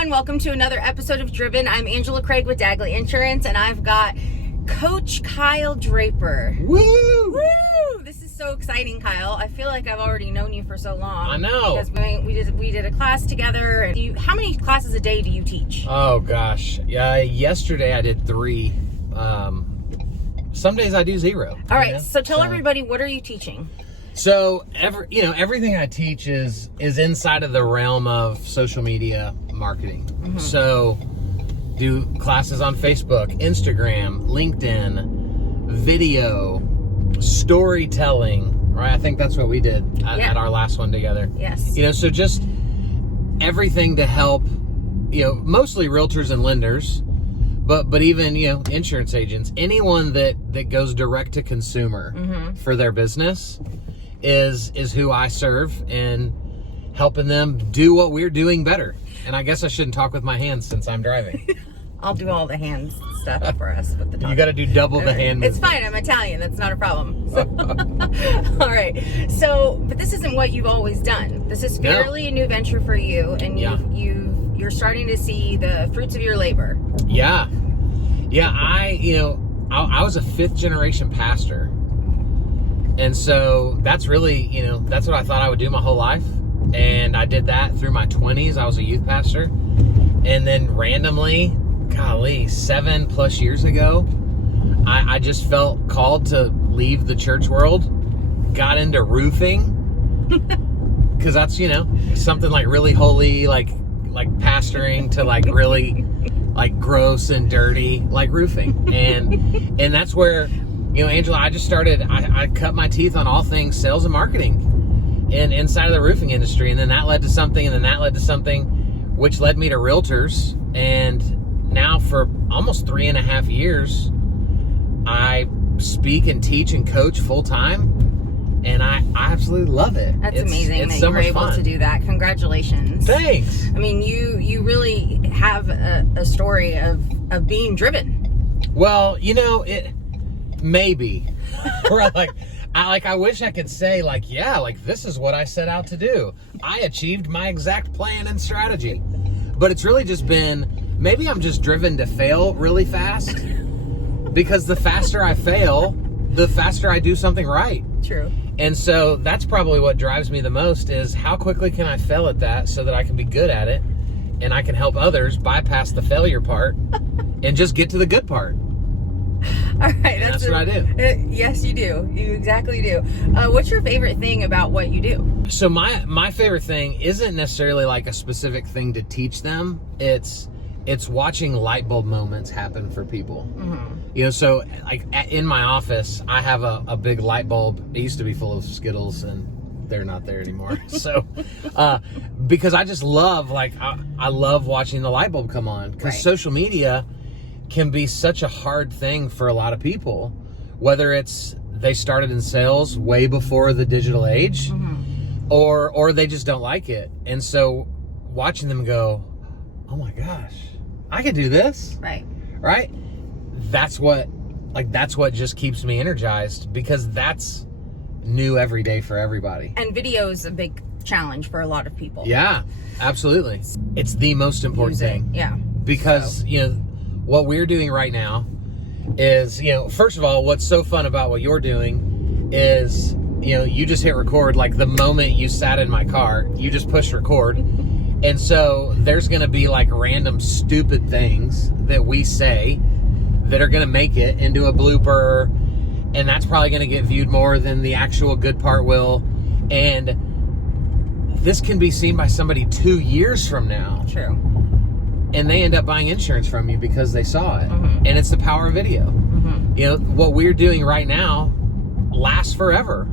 everyone. Welcome to another episode of Driven. I'm Angela Kreig with Dagley Insurance, and I've got Coach Kyle Draper. Woo! Woo! This is so exciting, Kyle. I feel like I've already known you for so long. I know. Because we did a class together. And how many classes a day do you teach? Oh gosh. Yeah, yesterday I did 3. Some days I do 0. All right. So tell everybody, what are you teaching? So everything I teach is inside of the realm of social media marketing. Mm-hmm. So do classes on Facebook, Instagram, LinkedIn, video, storytelling, right? I think that's what we did at our last one together. Yes. So just everything to help, mostly realtors and lenders, but even, insurance agents, anyone that goes direct to consumer for their business is who I serve, and helping them do what we're doing better. And I guess I shouldn't talk with my hands since I'm driving. I'll do all the hand stuff for us with the talk. You got to do double the hand. It's fine. I'm Italian. That's not a problem. So. All right. So, but this isn't what you've always done. This is fairly a new venture for you, and you're starting to see the fruits of your labor. Yeah. I was a 5th generation pastor. And so that's really, that's what I thought I would do my whole life. And I did that through my 20s. I was a youth pastor. And then randomly, 7+ years ago, I just felt called to leave the church world, got into roofing. Because that's, something like really holy, like pastoring, to like really like gross and dirty, like roofing. And that's where, Angela, I just started, I cut my teeth on all things sales and marketing inside of the roofing industry. And then that led to something, and then that led to something, which led me to Realtors. And now for almost 3.5 years, I speak and teach and coach full time. And I absolutely love it. That's amazing that you were able to do that. Congratulations. Thanks. I mean, you really have a story of being driven. Well, it maybe. I wish I could say this is what I set out to do. I achieved my exact plan and strategy. But it's really just been, maybe I'm just driven to fail really fast. Because the faster I fail, the faster I do something right. True. And so that's probably what drives me the most, is how quickly can I fail at that so that I can be good at it, and I can help others bypass the failure part and just get to the good part. All right. That's what I do. Yes, you do. You exactly do. What's your favorite thing about what you do? So my favorite thing isn't necessarily like a specific thing to teach them. It's watching light bulb moments happen for people. Mm-hmm. So like in my office, I have a big light bulb. It used to be full of Skittles, and they're not there anymore. So, because I just love, I love watching the light bulb come on, because social media can be such a hard thing for a lot of people, whether it's they started in sales way before the digital age, or they just don't like it. And so watching them go, oh my gosh, I could do this. Right. That's what just keeps me energized, because that's new every day for everybody. And video is a big challenge for a lot of people. Yeah, absolutely. It's the most important thing. Yeah. Because, what we're doing right now is, first of all, what's so fun about what you're doing is, you just hit record. Like the moment you sat in my car, you just push record. And so there's going to be like random stupid things that we say that are going to make it into a blooper. And that's probably going to get viewed more than the actual good part will. And this can be seen by somebody 2 years from now. True. And they end up buying insurance from you because they saw it. And it's the power of video. What we're doing right now lasts forever.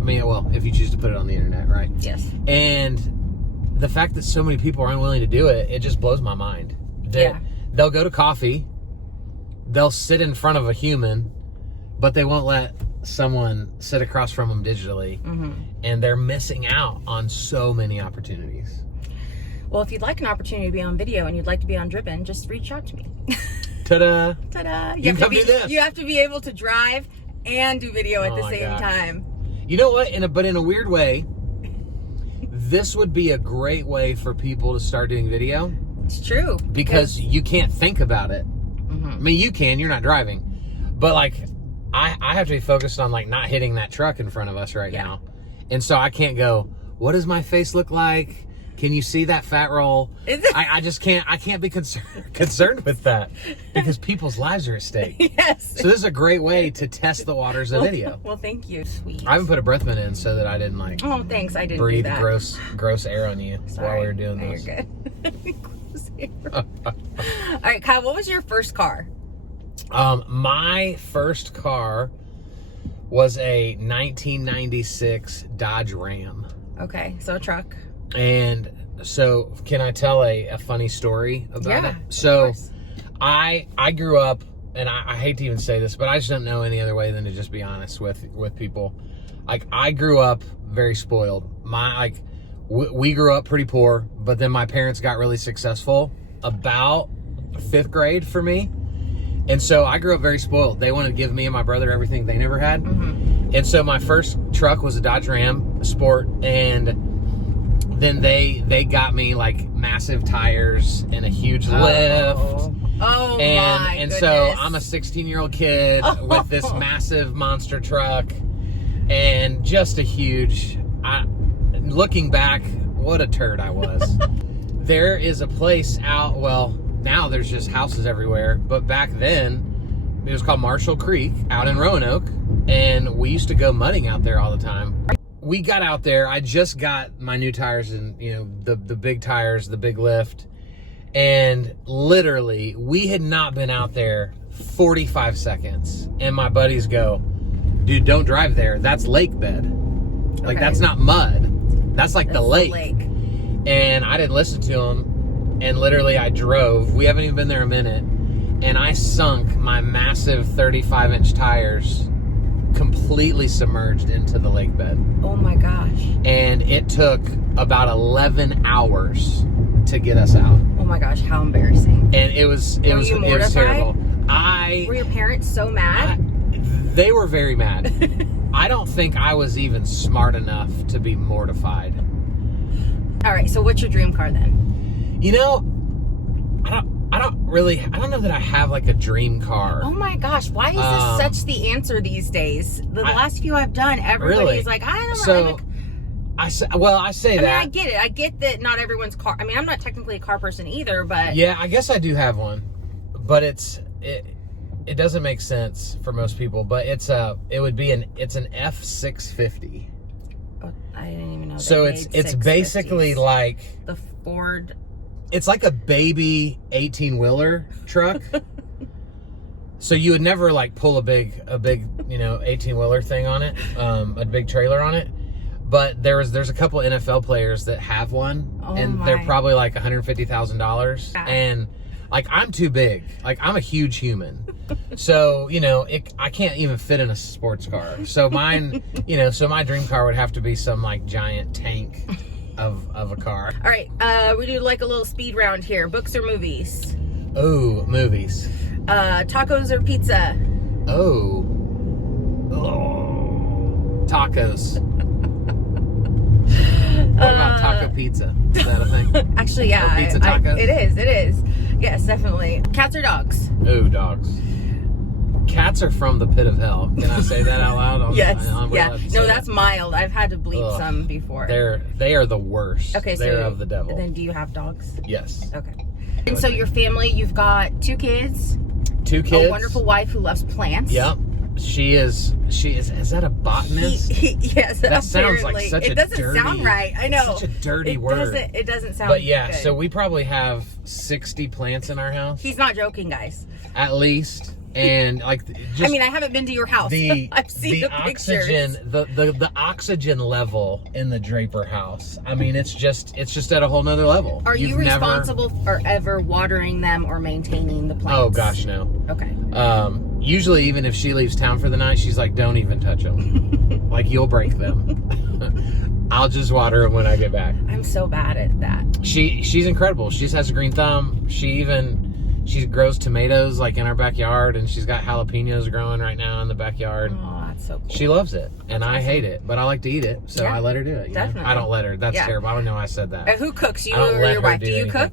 I mean, well, if you choose to put it on the internet, right? Yes. And the fact that so many people are unwilling to do it, it just blows my mind. They'll go to coffee, they'll sit in front of a human, but they won't let someone sit across from them digitally. And they're missing out on so many opportunities. Well, if you'd like an opportunity to be on video and you'd like to be on Driven, just reach out to me. Ta-da. Ta-da. You have to do this. You have to be able to drive and do video at the same time. You know what? But in a weird way, this would be a great way for people to start doing video. It's true. Because you can't think about it. I mean, you can, you're not driving. But like, I have to be focused on like not hitting that truck in front of us right now. And so I can't go, what does my face look like? Can you see that fat roll? I just can't. I can't be concerned with that because people's lives are at stake. Yes. So this is a great way to test the waters of video. Well, thank you. Sweet. I haven't put a breath mint in so that I didn't like. Oh, thanks. I didn't breathe do that. gross air on you while we were doing no, this. You're good. Gross air. All right, Kyle. What was your first car? My first car was a 1996 Dodge Ram. Okay, so a truck. And so, can I tell a funny story about it? So, I grew up, and I hate to even say this, but I just don't know any other way than to just be honest with people. Like, I grew up very spoiled. We grew up pretty poor, but then my parents got really successful about 5th grade for me. And so I grew up very spoiled. They wanted to give me and my brother everything they never had. And so my first truck was a Dodge Ram Sport, and then they got me like massive tires and a huge lift. Oh and my and goodness. so I'm a 16-year-old kid with this massive monster truck and just a huge. Looking back, what a turd I was. There is a place out. Well, now there's just houses everywhere, but back then it was called Marshall Creek out in Roanoke, and we used to go mudding out there all the time. We got out there. I just got my new tires and, the big tires, the big lift. And literally, we had not been out there 45 seconds. And my buddies go, dude, don't drive there. That's lake bed. Like, that's not mud. That's like the lake. And I didn't listen to them. And literally, I drove. We haven't even been there a minute. And I sunk my massive 35-inch tires completely submerged into the lake bed. Oh my gosh. And it took about 11 hours to get us out. Oh my gosh, how embarrassing. And it was terrible. Were your parents so mad? They were very mad. I don't think I was even smart enough to be mortified. All right, so what's your dream car then? I don't know that I have like a dream car. Oh my gosh, why is this such the answer these days? The last few I've done, everybody's like, I don't know. I say that. I get it. I get that not everyone's car. I mean, I'm not technically a car person either, but yeah, I guess I do have one, but it doesn't make sense for most people. But it's an F650. Oh, I didn't even know. So it's basically like the Ford. It's like a baby 18-wheeler truck. So you would never like pull a big 18-wheeler thing on it, a big trailer on it. But there's a couple NFL players that have one, and they're probably like $150,000. Yeah. And like, I'm too big. Like, I'm a huge human. So, I can't even fit in a sports car. So mine, so my dream car would have to be some like giant tank of a car. All right, we do like a little speed round here. Books or movies? Oh, movies. Tacos or pizza? Oh, tacos. What about taco pizza? Is that a thing? Actually, yeah. Or pizza tacos? It is. Yes, definitely. Cats or dogs? Oh, dogs. Cats are from the pit of hell. Can I say that out loud? Yes. No, that's mild. I've had to bleep some before. They are the worst. Okay, so they're of the devil. Then do you have dogs? Yes. Okay. And so your family, you've got 2 kids. 2 kids. A wonderful wife who loves plants. Yep. She is. Is that a botanist? Yes. That sounds like such a dirty. It doesn't sound right. I know. Such a dirty word. It doesn't sound. But yeah, good. so we probably have 60 plants in our house. He's not joking, guys. At least. And like, just I mean, I haven't been to your house. I've seen the oxygen, pictures. the oxygen level in the Draper house. I mean, it's just at a whole nother level. Are you responsible for ever watering them or maintaining the plants? Oh gosh, no. Okay. Usually, even if she leaves town for the night, she's like, "Don't even touch them. Like, you'll break them. I'll just water them when I get back." I'm so bad at that. She's incredible. She just has a green thumb. She She grows tomatoes like in our backyard, and she's got jalapenos growing right now in the backyard. Oh, that's so cool. She loves it, and I hate it, but I like to eat it, so I let her do it. Definitely. I don't let her. That's terrible. I don't know why I said that. Who cooks, you or your wife? Do you cook?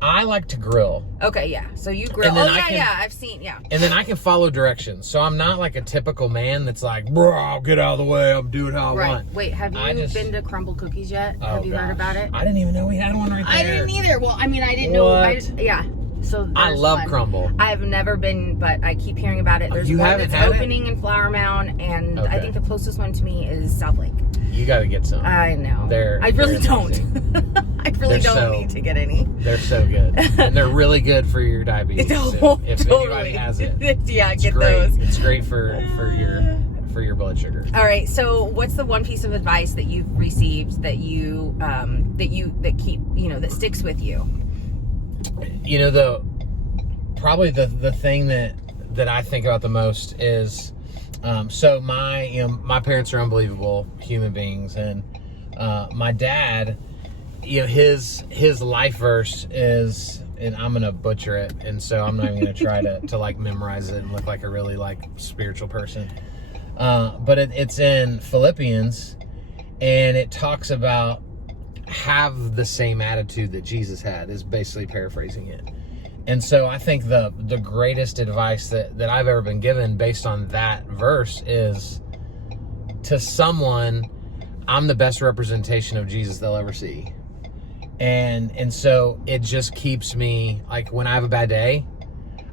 I like to grill. Okay, yeah. So you grill. Oh, yeah, I've seen, And then I can follow directions. So I'm not like a typical man that's like, bro, I'll get out of the way. I'm doing how I want. Wait, have you been to Crumble Cookies yet? Have you heard about it? I didn't even know we had one right there. I didn't either. Well, I mean, I didn't know. Yeah. So I love Crumble. I've never been, but I keep hearing about it. There's one that's opening in Flower Mound, and I think the closest one to me is South Lake. You got to get some. I know. I really don't. I really don't need to get any. They're so good. And they're really good for your diabetes. If anybody has it. Yeah, get those. It's great for your blood sugar. All right. So what's the one piece of advice that you've received that that sticks with you? You know, probably the thing that I think about the most is, so my parents are unbelievable human beings, and my dad, his life verse is, and I'm gonna butcher it, and so I'm not even gonna try to like memorize it and look like a really like spiritual person, but it's in Philippians, and it talks about have the same attitude that Jesus had, is basically paraphrasing it. And so I think the greatest advice that I've ever been given based on that verse is, to someone, I'm the best representation of Jesus they'll ever see. And so it just keeps me, like, when I have a bad day,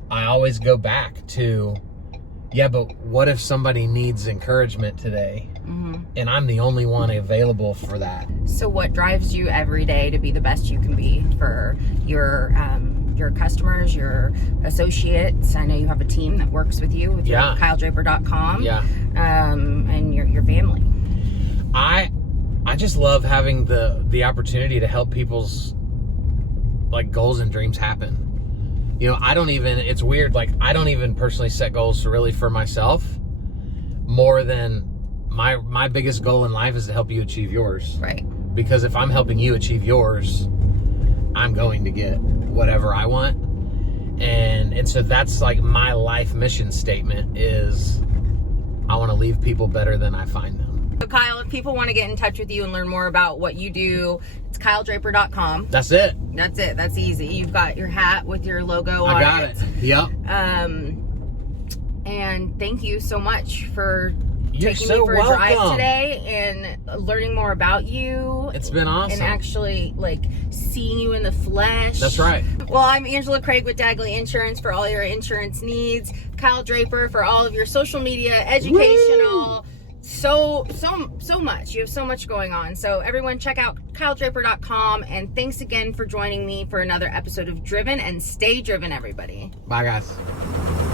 I always go back to, but what if somebody needs encouragement today? Mm-hmm. And I'm the only one available for that. So what drives you every day to be the best you can be for your customers, your associates? I know you have a team that works with you with your KyleDraper.com. And your family. I just love having the opportunity to help people's like goals and dreams happen. It's weird, like I don't even personally set goals really for myself, more than my biggest goal in life is to help you achieve yours. Right. Because if I'm helping you achieve yours, I'm going to get whatever I want. And so that's like my life mission statement is, I want to leave people better than I find them. So Kyle, if people want to get in touch with you and learn more about what you do, it's KyleDraper.com. That's it. That's it. That's easy. You've got your hat with your logo on it. I got it. Yep. And thank you so much for taking me for a drive today and learning more about you. It's been awesome. And actually, like, seeing you in the flesh. That's right. Well, I'm Angela Kreig with Dagley Insurance for all your insurance needs. Kyle Draper for all of your social media, educational. Woo! So much. You have so much going on. So everyone check out KyleDraper.com, and thanks again for joining me for another episode of Driven, and stay driven, everybody. Bye, guys.